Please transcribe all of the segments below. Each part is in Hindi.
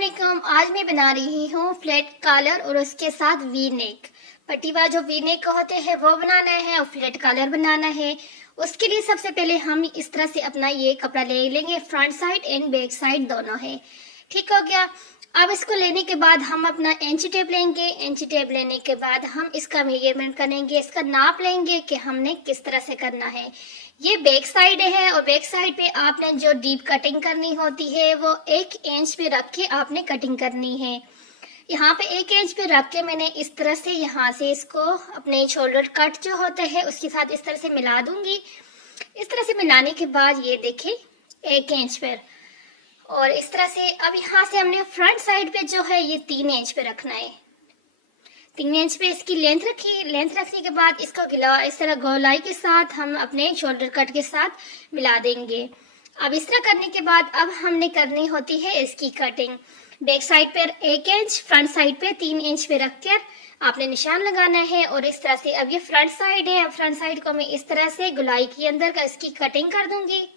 वालेकुम। आज मैं बना रही हूँ फ्लैट कॉलर और उसके साथ वी नेक। पट्टीवाला जो वी नेक होते हैं वो बनाना है और फ्लैट कॉलर बनाना है। उसके लिए सबसे पहले हम इस तरह से अपना ये कपड़ा ले लेंगे, front side and back side दोनों है। ठीक हो गया। अब इसको लेने के बाद हम अपना इंची टेप लेंगे। इंची टेप लेने के बाद हम इसका मेजरमेंट करेंगे, इसका नाप लेंगे कि हमने किस तरह से करना है। ये बैक साइड है और बैक साइड पे आपने जो डीप कटिंग करनी होती है वो 1 इंच पे रख के आपने कटिंग करनी है। यहाँ पे 1 इंच पे रख के मैंने इस तरह से यहाँ से इसको अपने शोल्डर कट जो होता है उसके साथ इस तरह से मिला दूंगी। इस तरह से मिलाने के बाद ये देखें 1 इंच पर, और इस तरह से अब यहाँ से हमने फ्रंट साइड पे जो है ये 3 इंच पे रखना है। 3 इंच पे इसकी लेंथ रखी। लेंथ रखने के बाद इसको इस तरह गोलाई के साथ हम अपने शोल्डर कट के साथ मिला देंगे। अब इस तरह करने के बाद अब हमने करनी होती है इसकी कटिंग। बैक साइड पर 1 इंच, फ्रंट साइड पे 3 इंच पे रखकर आपने निशान लगाना है। और इस तरह से अब ये फ्रंट साइड है, फ्रंट साइड को मैं इस तरह से गोलाई के अंदर का इसकी कटिंग कर दूंगी।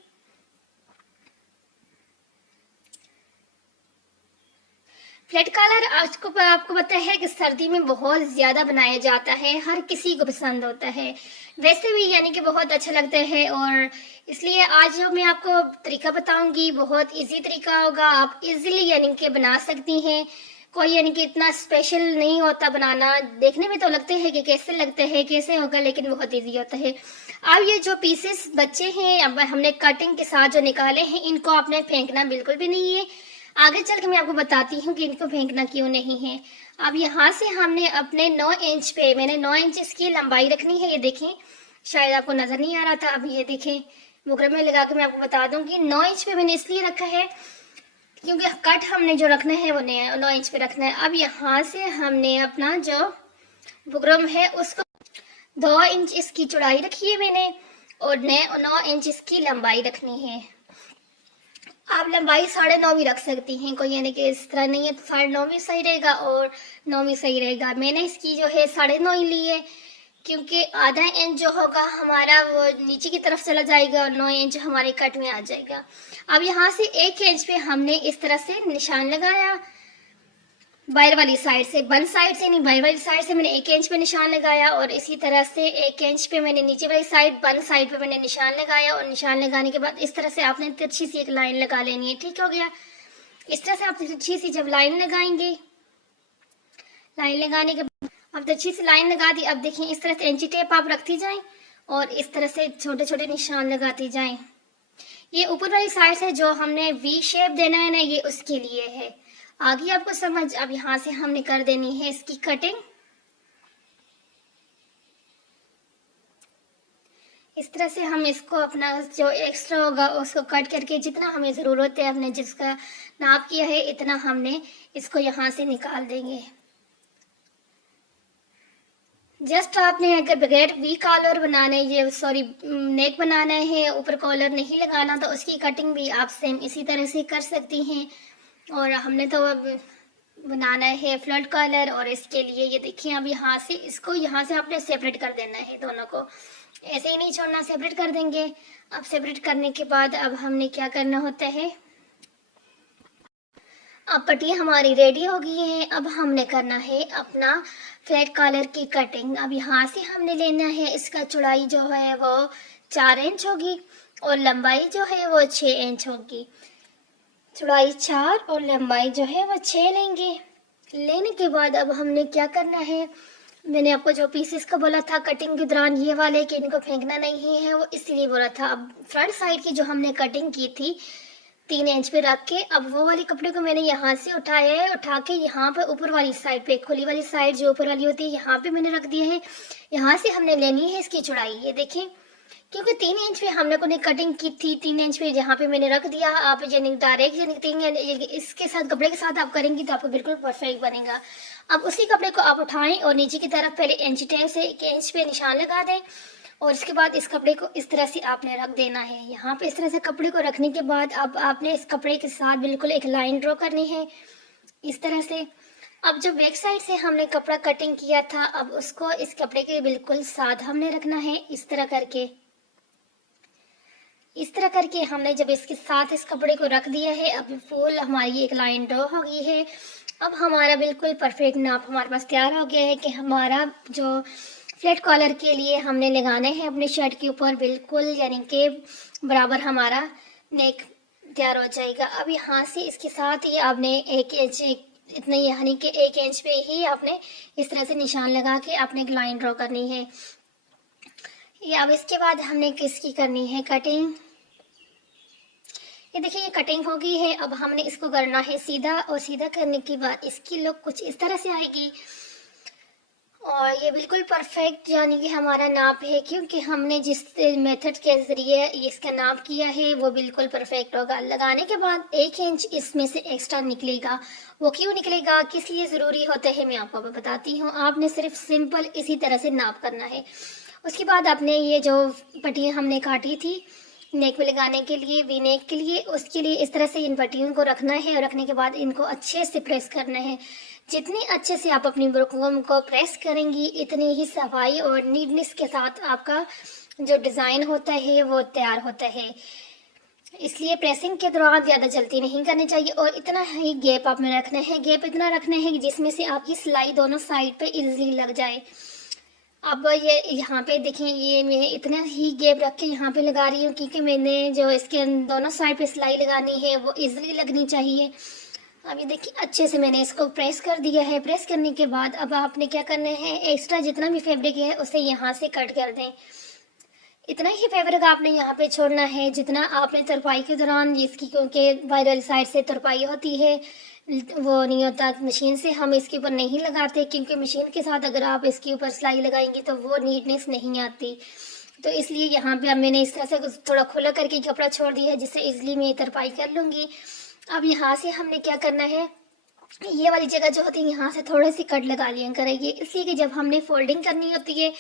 फ्लैट कॉलर आपको पता है कि सर्दी में बहुत ज्यादा बनाया जाता है, हर किसी को पसंद होता है। वैसे भी यानी कि बहुत अच्छा लगता है, और इसलिए आज जो मैं आपको तरीका बताऊंगी बहुत इजी तरीका होगा। आप इजीली यानी कि बना सकती हैं। कोई यानी कि इतना स्पेशल नहीं होता बनाना। देखने में तो लगते हैं कि कैसे लगते हैं, कैसे होगा, लेकिन बहुत इजी होता है। अब ये जो पीसेस बचे हैं अब हमने कटिंग के साथ जो निकाले हैं इनको आपने फेंकना बिल्कुल भी नहीं है। आगे चल के मैं आपको बताती हूँ कि इनको फेंकना क्यों नहीं है। अब यहाँ से हमने अपने 9 इंच पे, मैंने 9 इंच इसकी लंबाई रखनी है। ये देखें, शायद आपको नजर नहीं आ रहा था। अब ये देखें, बुकरम में लगा के मैं आपको बता दूं कि 9 इंच पे मैंने इसलिए रखा है क्योंकि कट हमने जो रखना है वो 9 इंच पे रखना है। अब यहाँ से हमने अपना जो बुकरम है उसको 2 इंच इसकी चौड़ाई रखी है मैंने, और 9 इंच इसकी लंबाई रखनी है। आप लंबाई 9.5 भी रख सकती हैं, कोई यानी कि इस तरह नहीं है तो 9.5 भी सही रहेगा और 9 भी सही रहेगा। मैंने इसकी जो है 9.5 ही ली है क्योंकि आधा इंच जो होगा हमारा वो नीचे की तरफ चला जाएगा और 9 इंच हमारे कट में आ जाएगा। अब यहाँ से 1 इंच पे हमने इस तरह से निशान लगाया। बाहर वाली साइड से, बंद साइड से नहीं, बाहर वाली साइड से मैंने 1 इंच पे निशान लगाया, और इसी तरह से 1 इंच पे मैंने नीचे वाली साइड, बंद साइड पे मैंने निशान लगाया। और निशान लगाने के बाद इस तरह से आपने तिरछी सी एक लाइन लगा लेनी है। ठीक हो गया। इस तरह से आप तिरछी सी जब लाइन लगाएंगे, लाइन लगाने के बाद अब तिरछी सी लाइन लगा दी। अब देखिए इस तरह से इंची टेप आप रखती जाएं और इस तरह से छोटे छोटे निशान लगाती जाएं। ये ऊपर वाली साइड से जो हमने वी शेप देना है ना, ये उसके लिए है। आगे आपको समझ। अब यहाँ से हमने कर देनी है इसकी कटिंग। इस तरह से हम इसको अपना जो एक्स्ट्रा होगा उसको कट करके जितना हमें ज़रूरत है, हमने जिसका नाप किया है इतना हमने इसको यहाँ से निकाल देंगे। जस्ट आपने अगर बगैर वी कॉलर बनाना है, ये सॉरी नेक बनाना है, ऊपर कॉलर नहीं लगाना, तो उसकी कटिंग भी आप सेम इसी तरह से कर सकती हैं। और हमने तो अब बनाना है फ्लड कॉलर, और इसके लिए ये देखिए अब यहाँ से इसको यहाँ से आपने सेपरेट कर देना है। दोनों को ऐसे ही नहीं छोड़ना, सेपरेट कर देंगे। अब सेपरेट करने के बाद अब हमने क्या करना होता है, अब पट्टियाँ हमारी रेडी हो गई हैं। अब हमने करना है अपना फ्लैट कॉलर की कटिंग। अब यहाँ से हमने लेना है, इसका चौड़ाई जो है वो 4 इंच होगी और लंबाई जो है वो 6 इंच होगी। चौड़ाई 4 और लंबाई जो है वो 6 लेंगे। लेने के बाद अब हमने क्या करना है, मैंने आपको जो पीसेस का बोला था कटिंग के दौरान ये वाले कि इनको फेंकना नहीं है, वो इसलिए बोला था। अब फ्रंट साइड की जो हमने कटिंग की थी 3 इंच पे रख के, अब वो वाले कपड़े को मैंने यहाँ से उठाया है। उठा के यहाँ पे ऊपर वाली साइड पे, खुली वाली साइड जो ऊपर वाली होती है यहाँ पे मैंने रख दिया है। यहाँ से हमने लेनी है इसकी चौड़ाई। ये देखें, क्योंकि 3 इंच पे हम लोगों ने कटिंग की थी, 3 इंच पे जहाँ पे मैंने रख दिया। आप यानी डायरेक्ट यानी इसके साथ कपड़े के साथ आप करेंगी तो आपको बिल्कुल परफेक्ट बनेगा। अब उसी कपड़े को आप उठाएं और नीचे की तरफ पहले इंच टेप से 1 इंच पे निशान लगा दें, और इसके बाद इस कपड़े को इस तरह से आपने रख देना है। यहाँ पे इस तरह से कपड़े को रखने के बाद अब आपने इस कपड़े के साथ बिल्कुल एक लाइन ड्रॉ करनी है इस तरह से। अब जो बैक साइड से हमने कपड़ा कटिंग किया था, अब उसको इस कपड़े के बिल्कुल साथ हमने रखना है इस तरह करके। इस तरह करके हमने जब इसके साथ इस कपड़े को रख दिया है, अब फुल हमारी एक लाइन ड्रॉ हो गई है। अब हमारा बिल्कुल परफेक्ट नाप हमारे पास तैयार हो गया है कि हमारा जो फ्लैट कॉलर के लिए हमने लगाने हैं अपने शर्ट के ऊपर बिल्कुल यानी कि बराबर हमारा नेक तैयार हो जाएगा। अब यहाँ से इसके साथ ही आपने 1 इंच इतने यानी कि 1 इंच पे ही आपने इस तरह से निशान लगा के आपने एक लाइन ड्रॉ करनी है। ये अब इसके बाद हमने किसकी करनी है कटिंग। ये देखिए ये कटिंग हो गई है। अब हमने इसको करना है सीधा, और सीधा करने के बाद इसकी लुक कुछ इस तरह से आएगी और ये बिल्कुल परफेक्ट यानी कि हमारा नाप है, क्योंकि हमने जिस मेथड के ज़रिए इसका नाप किया है वो बिल्कुल परफेक्ट होगा। लगाने के बाद 1 इंच इसमें से एक्स्ट्रा निकलेगा। वो क्यों निकलेगा, किस लिए ज़रूरी होता है, मैं आपको बताती हूँ। आपने सिर्फ सिंपल इसी तरह से नाप करना है। उसके बाद आपने ये जो पट्टियाँ हमने काटी थी नेक में लगाने के लिए, वी नेक के लिए, उसके लिए इस तरह से इन पट्टियों को रखना है और रखने के बाद इनको अच्छे से प्रेस करना है। जितनी अच्छे से आप अपनी बुकरम को प्रेस करेंगी इतनी ही सफाई और नीटनेस के साथ आपका जो डिज़ाइन होता है वो तैयार होता है। इसलिए प्रेसिंग के दौरान ज़्यादा जल्दी नहीं करनी चाहिए और इतना ही गैप आपने रखना है। गैप इतना रखना है जिसमें से आपकी सिलाई दोनों साइड पे इजीली लग जाए। अब ये यहाँ पे देखें, ये मैं इतना ही गैप रख के यहाँ पे लगा रही हूँ क्योंकि मैंने जो इसके दोनों साइड पे सिलाई लगानी है वो इजीली लगनी चाहिए। अब ये देखिए अच्छे से मैंने इसको प्रेस कर दिया है। प्रेस करने के बाद अब आपने क्या करना है, एक्स्ट्रा जितना भी फैब्रिक है उसे यहाँ से कट कर दें। इतना ही फैब्रिक आपने यहाँ पे छोड़ना है जितना आपने तुरपाई के दौरान, जिसकी क्योंकि वायरल साइड से तुरपाई होती है वो नहीं होता। मशीन से हम इसके ऊपर नहीं लगाते क्योंकि मशीन के साथ अगर आप इसके ऊपर सिलाई लगाएंगे तो वो नीटनेस नहीं आती। तो इसलिए यहाँ पे अब मैंने इस तरह से थोड़ा खुला करके कपड़ा छोड़ दिया है जिससे इजली मैं तुरपाई कर लूँगी। अब यहाँ से हमने क्या करना है, ये वाली जगह जो होती है यहाँ से थोड़े से कट लगा लिया करेंगे, इसलिए कि जब हमने फोल्डिंग करनी होती है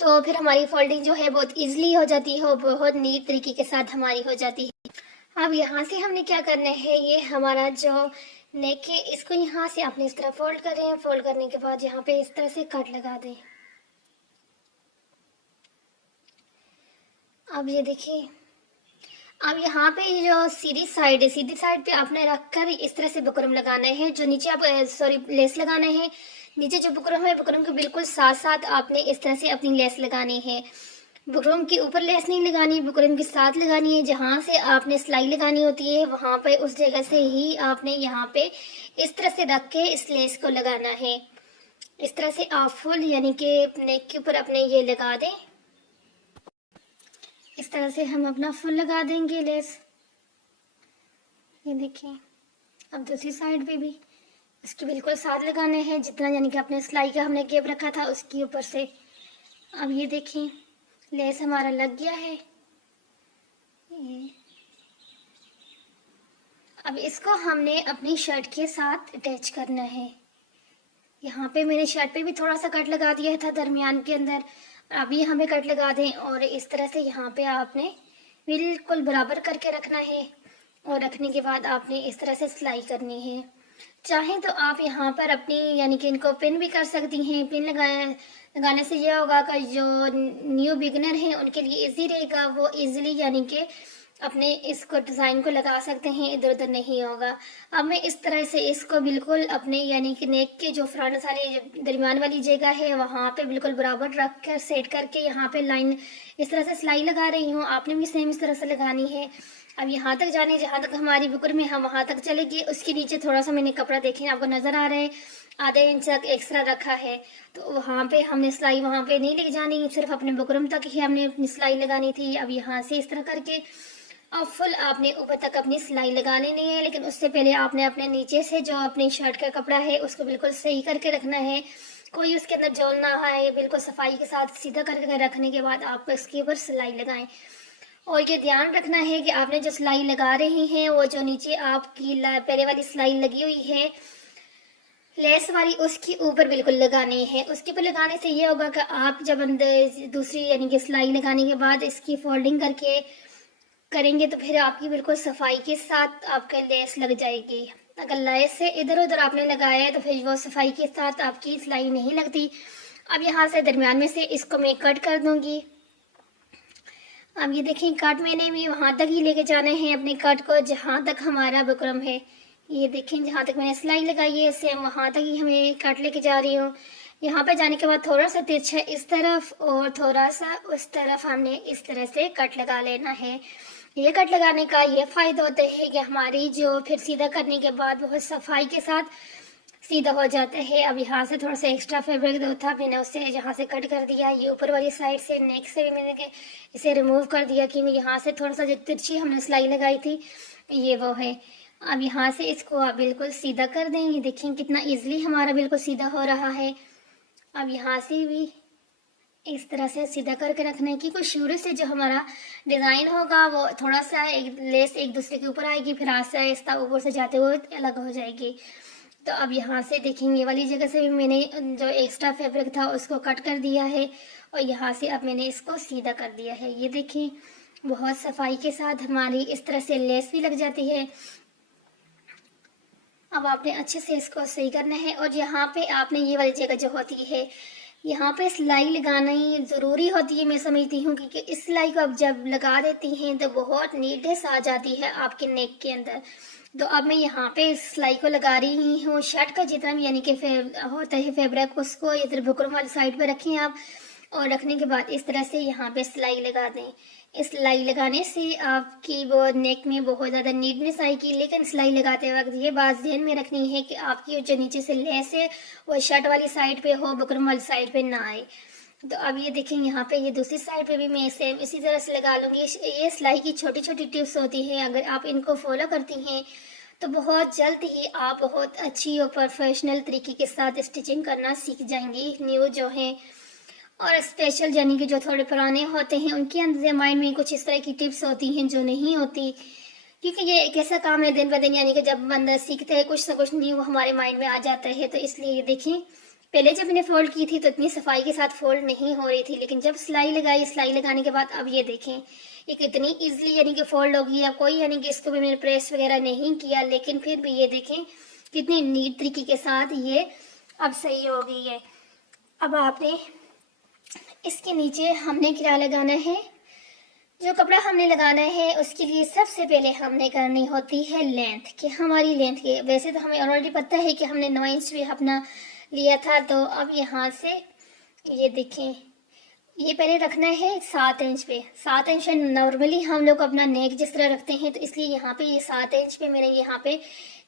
तो फिर हमारी फोल्डिंग जो है बहुत इजीली हो जाती है, बहुत नीट तरीके के साथ हमारी हो जाती है। अब यहाँ से हमने क्या करना है, ये हमारा जो नेक है इसको यहाँ से आपने इस तरह फोल्ड करें। फोल्ड करने के बाद यहाँ पे इस तरह से कट लगा दें। अब ये देखिए, अब यहाँ पे जो सीधी साइड है, सीधी साइड पे आपने रखकर इस तरह से बुकरम लगाना है। जो नीचे आप लेस लगाना है, नीचे जो बुकरम है बुकरम के बिल्कुल साथ साथ आपने इस तरह से अपनी लेस लगानी है। बुकरम के ऊपर लेस नहीं लगानी, बुकरम के साथ लगानी है। जहाँ से आपने सिलाई लगानी होती है वहाँ पे उस जगह से ही आपने यहाँ पे इस तरह से रख के इस लेस को लगाना है। इस तरह से आप फुल यानी कि नेक के ऊपर अपने ये लगा दें। इस तरह से हम अपना फुल लगा देंगे लेस। ये देखिए, अब दूसरी साइड पे भी इसके बिल्कुल साथ लगाने हैं जितना यानी कि अपने सिलाई का हमने गैप रखा था उसके ऊपर से। अब ये देखिए लेस हमारा लग गया है। ये अब इसको हमने अपनी शर्ट के साथ अटैच करना है। यहाँ पे मैंने शर्ट पे भी थोड़ा सा कट लगा दिया था दरमियान के अंदर, अभी हमें कट लगा दें और इस तरह से यहाँ पे आपने बिल्कुल बराबर करके रखना है। और रखने के बाद आपने इस तरह से सिलाई करनी है। चाहें तो आप यहाँ पर अपनी यानी कि इनको पिन भी कर सकती हैं। पिन लगाने से यह होगा कि जो न्यू बिगनर हैं उनके लिए इजी रहेगा, वो इजीली यानी कि अपने इसको डिज़ाइन को लगा सकते हैं, इधर उधर नहीं होगा। अब मैं इस तरह से इसको बिल्कुल अपने यानी कि नेक के जो फ्रंट वाली दरमियान वाली जगह है वहाँ पे बिल्कुल बराबर रख कर सेट करके यहाँ पे लाइन इस तरह से सिलाई लगा रही हूँ। आपने भी सेम इस तरह से लगानी है। अब यहाँ तक जाने जहाँ तक हमारी बुकर में हम वहाँ तक चलेगी। उसके नीचे थोड़ा सा मैंने कपड़ा देखें आपको नज़र आ रहा है, आधे इंच तक एक्स्ट्रा रखा है, तो वहाँ पे हमने सिलाई वहाँ पे नहीं ले जानी, सिर्फ अपने बुकरम तक ही हमने अपनी सिलाई लगानी थी। अब यहाँ से इस तरह करके अब फुल आपने ऊपर तक अपनी सिलाई लगा लेनी है, लेकिन उससे पहले आपने अपने नीचे से जो अपनी शर्ट का कपड़ा है उसको बिल्कुल सही करके रखना है। कोई उसके अंदर जौल ना आए, बिल्कुल सफाई के साथ सीधा करके रखने के बाद आप इसके ऊपर सिलाई लगाएं। और ये ध्यान रखना है कि आपने जो सिलाई लगा रही हैं वो जो नीचे आपकी पहले वाली सिलाई लगी हुई है लेस वाली उसके ऊपर बिल्कुल लगानी है। उसके ऊपर लगाने से ये होगा कि आप जब अंदर दूसरी यानी कि सिलाई लगाने के बाद इसकी फोल्डिंग करके करेंगे तो फिर आपकी बिल्कुल सफाई के साथ आपका लेस लग जाएगी। अगर लेस से इधर उधर आपने लगाया है तो फिर वो सफाई के साथ आपकी सिलाई नहीं लगती। अब यहाँ से दरमियान में से इसको मैं कट कर दूंगी। अब ये देखें कट मैंने भी वहाँ तक ही लेके जाना है अपने कट को जहाँ तक हमारा बुकरम है। ये देखें जहाँ तक मैंने सिलाई लगाई है सेम वहाँ तक ही हमें कट लेके जा रही हूँ। यहाँ पे जाने के बाद थोड़ा सा तिरछा इस तरफ और थोड़ा सा उस तरफ हमने इस तरह से कट लगा लेना है। ये कट लगाने का ये फ़ायदा होता है कि हमारी जो फिर सीधा करने के बाद बहुत सफाई के साथ सीधा हो जाता है। अब यहाँ से थोड़ा सा एक्स्ट्रा फैब्रिक जो था मैंने उससे यहाँ से कट कर दिया। ये ऊपर वाली साइड से नेक से भी मैंने इसे रिमूव कर दिया कि यहाँ से थोड़ा सा जो तिरछी हमने सिलाई लगाई थी ये वो है। अब यहाँ से इसको आप बिल्कुल सीधा कर दें। ये देखें कितना ईजिली हमारा बिल्कुल सीधा हो रहा है। अब यहाँ से भी इस तरह से सीधा करके रखना है कि शुरू से जो हमारा डिज़ाइन होगा वो थोड़ा सा एक लेस एक दूसरे के ऊपर आएगी, फिर आहिस्ता आहिस्ता ऊपर से जाते हुए अलग हो जाएगी। तो अब यहाँ से देखेंगे वाली जगह से भी मैंने जो एक्स्ट्रा फैब्रिक था उसको कट कर दिया है और यहाँ से अब मैंने इसको सीधा कर दिया है। ये देखें बहुत सफाई के साथ हमारी इस तरह से लेस भी लग जाती है। अब आपने अच्छे से इसको सही करना है और यहाँ पे आपने ये वाली जगह जो होती है यहाँ पे सिलाई लगाना ही ज़रूरी होती है। मैं समझती हूँ क्योंकि इस सिलाई को आप जब लगा देती हैं तो बहुत नीटनेस आ जाती है आपके नेक के अंदर। तो अब मैं यहाँ पे इस सिलाई को लगा रही हूँ। शर्ट का जितना भी यानी कि होता है फैब्रिक उसको इधर बुकरम वाली साइड पे रखें आप और रखने के बाद इस तरह से यहाँ पे सिलाई लगा दें। इस सिलाई लगाने से आपकी वो नेक में बहुत ज़्यादा नीटनेस आएगी। लेकिन सिलाई लगाते वक्त ये बात ध्यान में रखनी है कि आपकी जो नीचे से लेस है वो शर्ट वाली साइड पे हो, बुकरम वाली साइड पे ना आए। तो अब ये देखें यहाँ पे ये दूसरी साइड पे भी मैं सेम इसी तरह से लगा लूँगी। ये सिलाई की छोटी छोटी टिप्स होती हैं, अगर आप इनको फॉलो करती हैं तो बहुत जल्द ही आप बहुत अच्छी और प्रोफेशनल तरीके के साथ स्टिचिंग करना सीख जाएंगी। न्यू जो है और स्पेशल यानी कि जो थोड़े पुराने होते हैं उनके अंदर माइंड में कुछ इस तरह की टिप्स होती हैं जो नहीं होती, क्योंकि ये एक ऐसा काम है दिन ब दिन यानी कि जब बंदा सीखता है कुछ ना कुछ न्यू हमारे माइंड में आ जाता है। तो इसलिए ये देखें पहले जब मैंने फोल्ड की थी तो इतनी सफाई के साथ फोल्ड नहीं हो रही थी, लेकिन जब सिलाई लगाई सिलाई लगाने के बाद अब ये देखें ये कितनी ईजिली यानी कि फोल्ड होगी। अब कोई यानी कि इसको भी मैंने प्रेस वगैरह नहीं किया, लेकिन फिर भी ये देखें कितनी नीट तरीके के साथ ये अब सही हो गई है। अब आपने इसके नीचे हमने क्या लगाना है, जो कपड़ा हमने लगाना है उसके लिए सबसे पहले हमने करनी होती है लेंथ कि हमारी लेंथ की। वैसे तो हमें ऑलरेडी पता है कि हमने 9 इंच भी अपना लिया था। तो अब यहाँ से ये देखें ये पहले रखना है 7 इंच पे। 7 इंच नॉर्मली हम लोग अपना नेक जिस तरह रखते हैं, तो इसलिए यहाँ पे ये 7 इंच पे मैंने यहाँ पे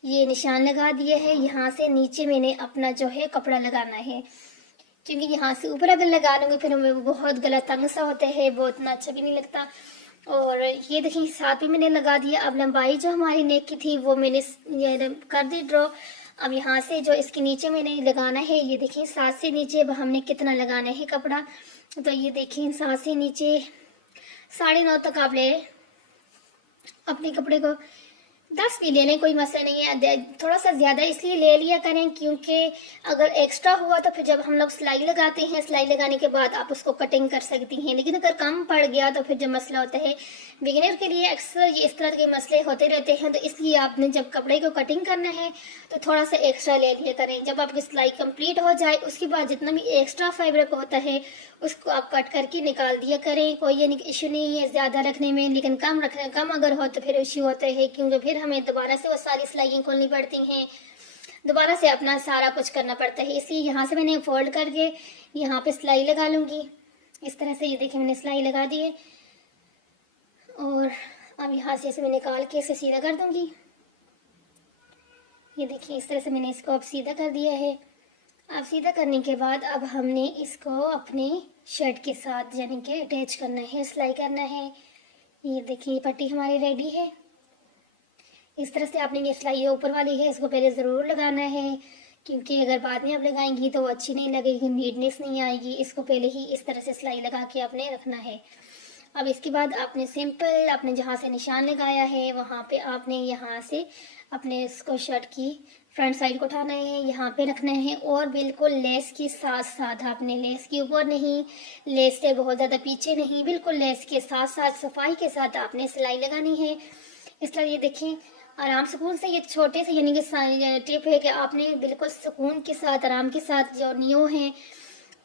ये निशान लगा दिया है। यहाँ से नीचे मैंने अपना जो है कपड़ा लगाना है, क्योंकि यहाँ से ऊपर अगर लगा लूँगी फिर हमें बहुत गला तंग सा होता है, वो इतना अच्छा भी नहीं लगता। और ये देखिए 7 पे मैंने लगा दिया। अब लंबाई जो हमारी नेक की थी वो मैंने ये कर दी ड्रॉ। अब यहाँ से जो इसके नीचे मैंने लगाना है ये देखिए 7 से नीचे अब हमने कितना लगाना है कपड़ा। तो ये देखिए 7 से नीचे 9.5 तक आप ले अपने कपड़े को। 10 भी ले लें कोई मसला नहीं है, थोड़ा सा ज़्यादा इसलिए ले लिया करें क्योंकि अगर एक्स्ट्रा हुआ तो फिर जब हम लोग सिलाई लगाते हैं सिलाई लगाने के बाद आप उसको कटिंग कर सकती हैं। लेकिन अगर कम पड़ गया तो फिर जो मसला होता है बिगिनर के लिए अक्सर ये इस तरह के मसले होते रहते हैं। तो इसलिए आपने जब कपड़े को कटिंग करना है तो थोड़ा सा एक्स्ट्रा ले लिया करें। जब आपकी सिलाई कंप्लीट हो जाए उसके बाद जितना भी एक्स्ट्रा फैब्रिक होता है उसको आप कट करके निकाल दिया करें। कोई ये इशू नहीं है ज़्यादा रखने में, लेकिन कम अगर हो तो फिर इशू होता है क्योंकि फिर हमें दोबारा से वो सारी सिलाइयाँ खोलनी पड़ती हैं, दोबारा से अपना सारा कुछ करना पड़ता है। इसलिए यहाँ से मैंने फोल्ड करके यहाँ पे सिलाई लगा लूँगी इस तरह से। ये देखिए मैंने सिलाई लगा दी है और अब यहाँ से इसे मैं निकाल के इसे सीधा कर दूँगी। ये देखिए इस तरह से मैंने इसको अब सीधा कर दिया है। अब सीधा करने के बाद अब हमने इसको अपने शर्ट के साथ यानी कि अटैच करना है, सिलाई करना है। ये देखिए पट्टी हमारी रेडी है। इस तरह से आपने ये सिलाई ऊपर वाली है इसको पहले ज़रूर लगाना है, क्योंकि अगर बाद में आप लगाएंगी तो वो अच्छी नहीं लगेगी, नीटनेस नहीं आएगी। इसको पहले ही इस तरह से सिलाई लगा के आपने रखना है। अब इसके बाद आपने सिंपल आपने जहाँ से निशान लगाया है वहाँ पे आपने यहाँ से अपने इसको शर्ट की फ्रंट साइड को उठाना है, यहाँ पे रखना है और बिल्कुल लेस के साथ साथ आपने लेस के ऊपर नहीं, लेस से बहुत ज़्यादा पीछे नहीं, बिल्कुल लेस के साथ साथ सफाई के साथ आपने सिलाई लगानी है। इस तरह ये देखें आराम सुकून से, ये छोटे से यानी कि टिप है कि आपने बिल्कुल सुकून के साथ आराम के साथ जो न्यू है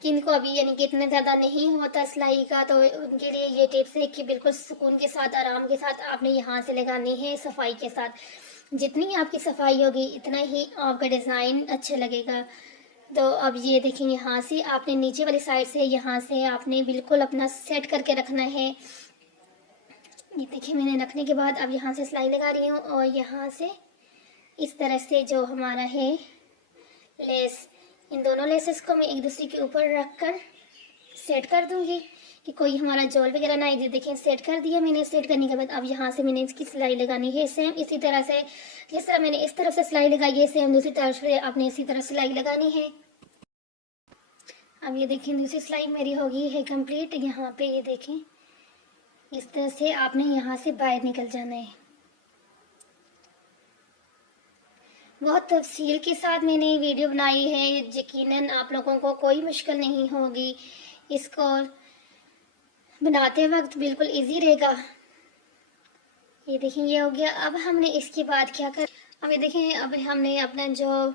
किनको अभी यानी कि इतना ज़्यादा नहीं होता सिलाई का, तो उनके लिए ये टिप्स है कि बिल्कुल सुकून के साथ, आराम के साथ आपने यहाँ से लगानी है, सफाई के साथ। जितनी आपकी सफाई होगी इतना ही आपका डिज़ाइन अच्छा लगेगा। तो अब ये देखें, यहाँ से आपने नीचे वाली साइड से यहाँ से आपने बिल्कुल अपना सेट करके रखना है। ये देखिए मैंने रखने के बाद अब यहाँ से सिलाई लगा रही हूँ, और यहाँ से इस तरह से जो हमारा है लेस, इन दोनों लेसेस को मैं एक दूसरे के ऊपर रख कर सेट कर दूंगी कि कोई हमारा जॉल वगैरह ना आए। देखिए सेट कर दिया मैंने। सेट करने के बाद अब यहाँ से मैंने इसकी सिलाई लगानी है सेम इसी तरह से, जिस तरह मैंने इस तरफ से सिलाई लगाई है सेम दूसरी तरफ से आपने इसी तरह सिलाई लगानी है। अब ये देखें दूसरी सिलाई मेरी हो गई है कंप्लीट। यहाँ पे ये देखें इस तरह से आपने यहाँ से बाहर निकल जाना है। बहुत तफसील के साथ मैंने वीडियो बनाई है, यकीनन आप लोगों को कोई मुश्किल नहीं होगी, इसको बनाते वक्त बिल्कुल इजी रहेगा। ये देखें ये हो गया। अब हमने इसके बाद क्या कर, अब ये देखें अब हमने अपना जो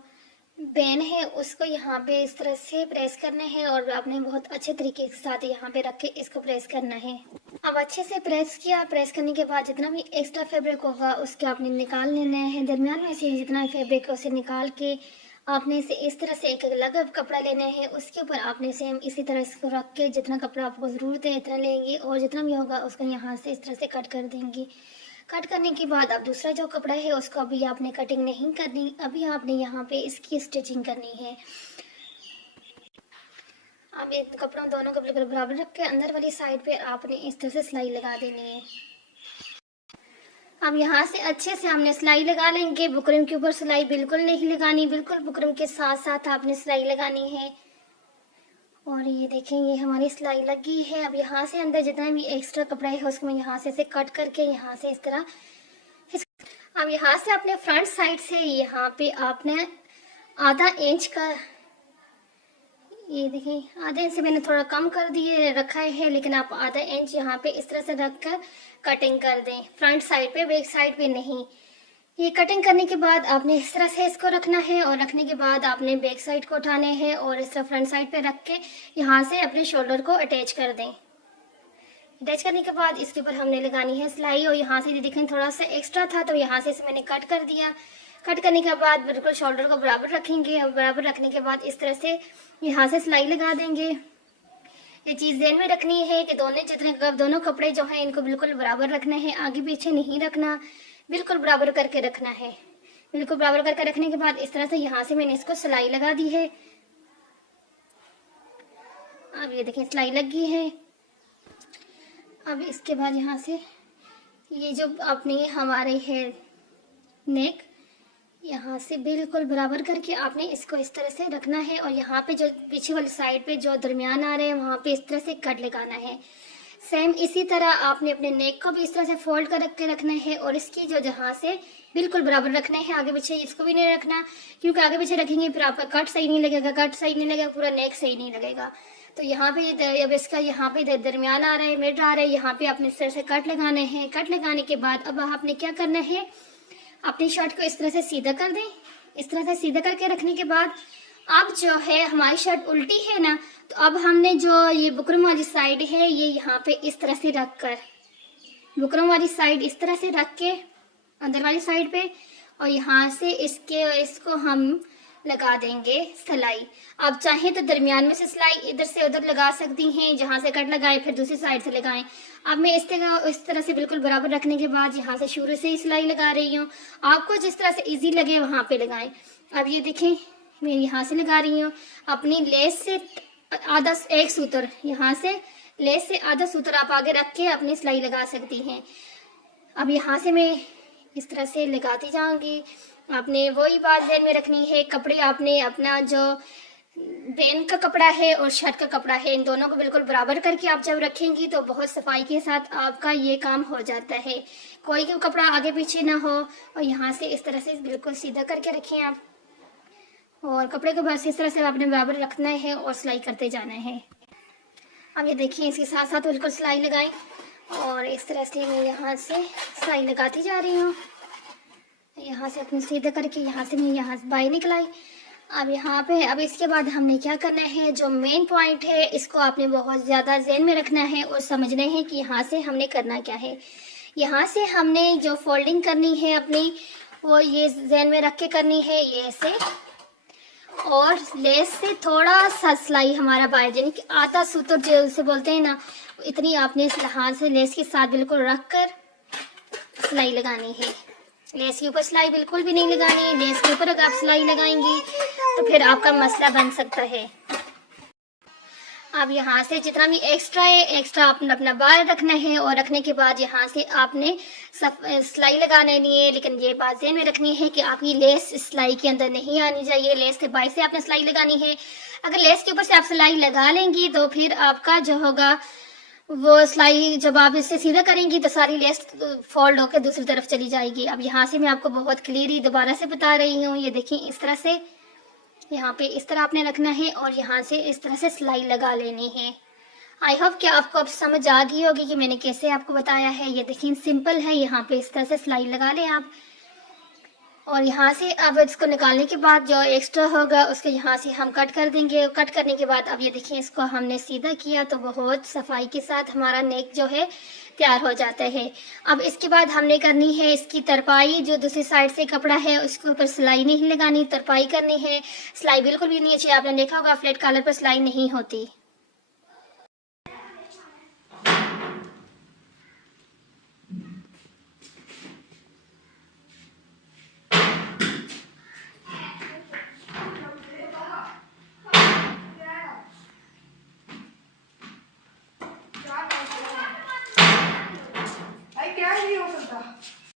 बेन है उसको यहाँ पे इस तरह से प्रेस करना है, और आपने बहुत अच्छे तरीके के साथ यहाँ पे रख के इसको प्रेस करना है। अब अच्छे से प्रेस किया। प्रेस करने के बाद जितना भी एक्स्ट्रा फैब्रिक होगा उसके आपने निकाल लेना है। दरमियान में से जितना फैब्रिक है उसे निकाल के आपने इसे इस तरह से एक अलग कपड़ा लेना है, उसके ऊपर आपने सेम इसी तरह इसको रख के जितना कपड़ा आपको ज़रूरत है इतना लेंगे, और जितना भी होगा उसको यहाँ से इस तरह से कट कर देंगे। कट करने के बाद अब दूसरा जो कपड़ा है उसको अभी आपने कटिंग नहीं करनी, अभी आपने यहाँ पे इसकी स्टिचिंग करनी है। अब इन कपड़ों दोनों को बिल्कुल बराबर रख के अंदर वाली साइड पे आपने इस तरह से सिलाई लगा देनी है। अब यहाँ से अच्छे से हमने सिलाई लगा लेंगे। बुकरम के ऊपर सिलाई बिल्कुल नहीं लगानी, बिल्कुल बुकरम के साथ साथ आपने सिलाई लगानी है। और ये देखें ये हमारी सिलाई लगी है। अब यहाँ से अंदर जितना भी एक्स्ट्रा कपड़ा है उसको मैं यहाँ से कट करके यहाँ से इस तरह, अब यहाँ से अपने फ्रंट साइड से यहाँ पे आपने आधा इंच का, ये देखें आधे इंच से मैंने थोड़ा कम कर दिए रखा है, लेकिन आप आधा इंच यहाँ पे इस तरह से रख कर कटिंग कर दें, फ्रंट साइड पे, बैक साइड पे नहीं। ये कटिंग करने के बाद आपने इस तरह से इसको रखना है, और रखने के बाद आपने बैक साइड को उठाने हैं और इस तरह फ्रंट साइड पे रख के यहाँ से अपने शोल्डर को अटैच कर दें। अटैच करने के बाद इसके ऊपर हमने लगानी है सिलाई, और यहाँ से देखें थोड़ा सा एक्स्ट्रा था तो यहाँ से इसे मैंने कट कर दिया। कट करने के बाद बिल्कुल शोल्डर को बराबर रखेंगे, और बराबर रखने के बाद इस तरह से यहाँ से सिलाई लगा देंगे। ये चीज़ ध्यान में रखनी है कि दोनों कपड़े जो हैं इनको बिल्कुल बराबर रखना है, आगे पीछे नहीं रखना, बिल्कुल बराबर करके रखना है। बिल्कुल बराबर करके रखने के बाद इस तरह से यहाँ से मैंने इसको सिलाई लगा दी है। अब ये देखें सिलाई लगी है। अब इसके बाद यहाँ से ये जो अपनी हमारे है नेक, यहाँ से बिल्कुल बराबर करके आपने इसको इस तरह से रखना है, और यहाँ पे जो पीछे वाली साइड पे जो दरमियान आ रहे हैं वहाँ पे इस तरह से कट लगाना है। सेम इसी तरह आपने अपने नेक को भी इस तरह से फोल्ड कर के रखना है, और इसकी जो जहाँ से बिल्कुल बराबर रखना है, आगे पीछे इसको भी नहीं रखना, क्योंकि आगे पीछे रखेंगे फिर आपका कट सही नहीं लगेगा, कट सही नहीं लगेगा, पूरा नेक सही नहीं लगेगा। तो यहाँ पे अब इसका यहाँ पे दरमियान आ रहा है, मिड आ रहा है, यहाँ पे आपने इस तरह से कट लगाना है। कट लगाने के बाद अब आपने क्या करना है, अपनी शर्ट को इस तरह से सीधा कर दें। इस तरह से सीधा करके रखने के बाद अब जो है हमारी शर्ट उल्टी है ना, तो अब हमने जो ये बुकरम वाली साइड है ये यहाँ पे इस तरह से रख कर, बुकरम वाली साइड इस तरह से रख के अंदर वाली साइड पे, और यहाँ से इसको हम लगा देंगे सिलाई। आप चाहें तो दरमियान में से सिलाई इधर से उधर लगा सकती हैं, जहाँ से कट लगाएं फिर दूसरी साइड से लगाएं। अब मैं इस तरह से बिल्कुल बराबर रखने के बाद यहाँ से शुरू से ही सिलाई लगा रही हूँ। आपको जिस तरह से इजी लगे वहाँ पे लगाएं। अब ये देखें मैं यहाँ से लगा रही हूँ, अपनी लेस से आधा एक सूत्र, यहाँ से लेस से आधा सूत्र आप आगे रख के अपनी सिलाई लगा सकती हैं। अब यहाँ से मैं इस तरह से लगाती जाऊंगी। आपने वही बात ध्यान में रखनी है, कपड़े आपने अपना जो बेन का कपड़ा है और शर्ट का कपड़ा है इन दोनों को बिल्कुल बराबर करके आप जब रखेंगी तो बहुत सफाई के साथ आपका ये काम हो जाता है। कोई भी कपड़ा आगे पीछे ना हो, और यहाँ से इस तरह से बिल्कुल सीधा करके रखें आप, और कपड़े को बस इस तरह से आपने बराबर रखना है और सिलाई करते जाना है। अब ये देखिए इसके साथ साथ बिल्कुल सिलाई लगाएं, और इस तरह से मैं यहाँ से सिलाई लगाती जा रही हूँ। यहाँ से अपनी सीधा करके यहाँ से मैं यहाँ से बाई निकलाई। अब इसके बाद हमने क्या करना है, जो मेन पॉइंट है इसको आपने बहुत ज़्यादा ज़हन में रखना है और समझना है कि यहाँ से हमने करना क्या है। यहाँ से हमने जो फोल्डिंग करनी है अपनी, वो ये ज़हन में रख के करनी है, ये ऐसे, और लेस से थोड़ा सा सिलाई हमारा बाहर, यानी कि आधा सूत्र जो उसे बोलते हैं ना, इतनी आपने इस हाथ से लेस के साथ बिल्कुल रख कर सिलाई लगानी है। लेस के ऊपर सिलाई बिल्कुल भी नहीं लगानी। लेस के ऊपर अगर आप सिलाई लगाएंगी तो फिर आपका मसला बन सकता है। अब यहाँ से जितना भी एक्स्ट्रा है, एक्स्ट्रा आपने अपना बाहर रखना है, और रखने के बाद यहाँ से आपने सिलाई लगा लेनी है। लेकिन ये बात ध्यान में रखनी है कि आपकी लेस सिलाई के अंदर नहीं आनी चाहिए, लेस के बाहर से आपने सिलाई लगानी है। अगर लेस के ऊपर से आप सिलाई लगा लेंगी तो फिर आपका जो होगा वो सिलाई जब आप इससे सीधा करेंगी तो सारी लेस फोल्ड होकर दूसरी तरफ चली जाएगी। अब यहाँ से मैं आपको बहुत क्लियरली दोबारा से बता रही हूँ। ये देखिए, इस तरह से यहाँ पे इस तरह आपने रखना है और यहाँ से इस तरह से सिलाई लगा लेनी है। आई होप कि आपको अब समझ आ गई होगी कि मैंने कैसे आपको बताया है। ये देखिए, सिंपल है। यहाँ पे इस तरह से सिलाई लगा लें आप, और यहाँ से अब इसको निकालने के बाद जो एक्स्ट्रा होगा उसके यहाँ से हम कट कर देंगे। कट करने के बाद अब ये देखिए, इसको हमने सीधा किया तो बहुत सफाई के साथ हमारा नेक जो है तैयार हो जाता है। अब इसके बाद हमने करनी है इसकी तरपाई। जो दूसरी साइड से कपड़ा है उसके ऊपर सिलाई नहीं लगानी, तरपाई करनी है। सिलाई बिल्कुल भी नहीं चाहिए। आपने देखा होगा फ्लैट कॉलर पर सिलाई नहीं होती।